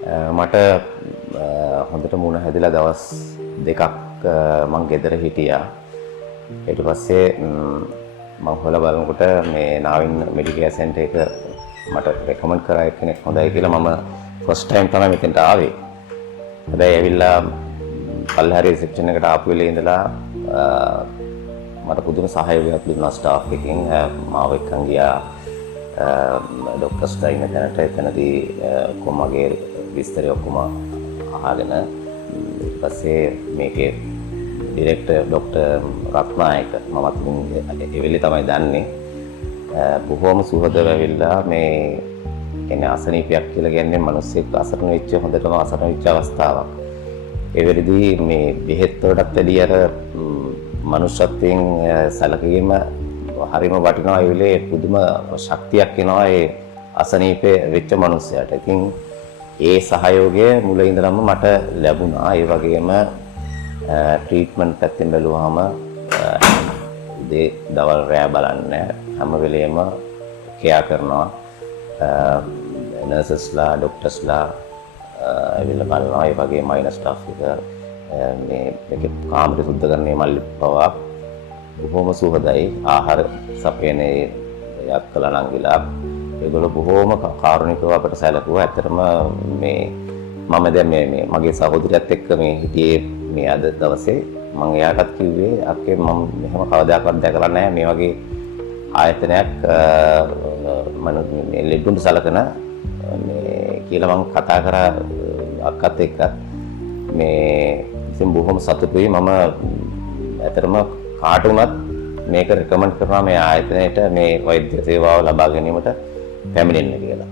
මට හොඳට මුණ හැදිලා දවස් දෙකක් මං ගෙදර හිටියා. ඊට පස්සේ මං හොයලා බලනකොට මේ නාවින් මෙඩිකේර් සෙන්ටර් එක මට රෙකමන්ඩ් කරා කෙනෙක් හොඳයි කියලා මම ෆස්ට් ටයිම් තමයි මෙතෙන්ට ආවේ. හැබැයි ඇවිල්ලා පල්හරි රිසෙප්ෂන් එකට ආපු වෙලේ ඉඳලා මට පුදුම සහයෝගයක් දුන්නා ස්ටාෆ් එකකින්. මාව එක්කන් ගියා ડોක්ටර්ස්ලා ඉන්න තැනට. එතනදී කොහොමගේ විස්තරය ඔක්කොම අහගෙන ඊට පස්සේ මේකේ ඩිරෙක්ටර් ડોක්ටර් රත්නායක මමත් ඒ වෙලේ තමයි දන්නේ. බොහොම සුහදව ඇවිල්ලා මේ කියන්නේ අසනීපයක් කියලා කියන්නේ මිනිස්සෙක් අසරණ වෙච්ච හොඳටම අසරණ වෙච්ච අවස්ථාවක්. ඒ වෙලෙදී මේ බෙහෙත් වලටත් වැඩිය අර මනුෂ්‍යත්වයෙන් සැලකීම හරිම වටිනවා. ඒ වෙලේ පුදුම ශක්තියක් එනවා ඒ අසනීපේ වෙච්ච මිනිස්සයාට. ඉතින් ඒ සහයෝගය මුල ඉඳලම මට ලැබුණා. ඒ වගේම ට්‍රීට්මන්ට් පැත්තෙන් බැලුවාම උදේ දවල් රෑ බලන්නේ හැම වෙලේම කෙයා කරනවා. නර්සස්ලා ડોක්ටර්ස්ලා ඇවිල්ලා බලනවා. ඒ වගේම මයිනස් ස්ටාෆ් එක මේකේ කාමරේ සුද්ධ කරන්නේ මල්ලි පවා බොහොම සුහදයි. ආහාර සපයන්නේ යක්කලා නංගිලා ඒගොල්ලෝ බොහොම කාරුණිකව අපට සැලකුවා. ඇත්තටම මේ මම දැන් මේ මගේ සහෝදරියත් එක්ක මේ හිටියේ මේ අද දවසේ මම එයාටත් කිව්වේ අක්කේ මම මෙහෙම කවදාකවත් දැකලා නැහැ මේ වගේ ආයතනයක් මේ ලෙඩුන්ට සලකන මේ කියලා මම කතා කරා අක්කත් එක්ක. මේ ඉතින් බොහොම සතුටුයි. මම ඇත්තටම කාට වුණත් මේක රෙකමන්ඩ් කරනවා මේ ආයතනයට මේ වෛද්‍ය සේවාව ලබා ගැනීමට පැමිණෙන්න කියලා.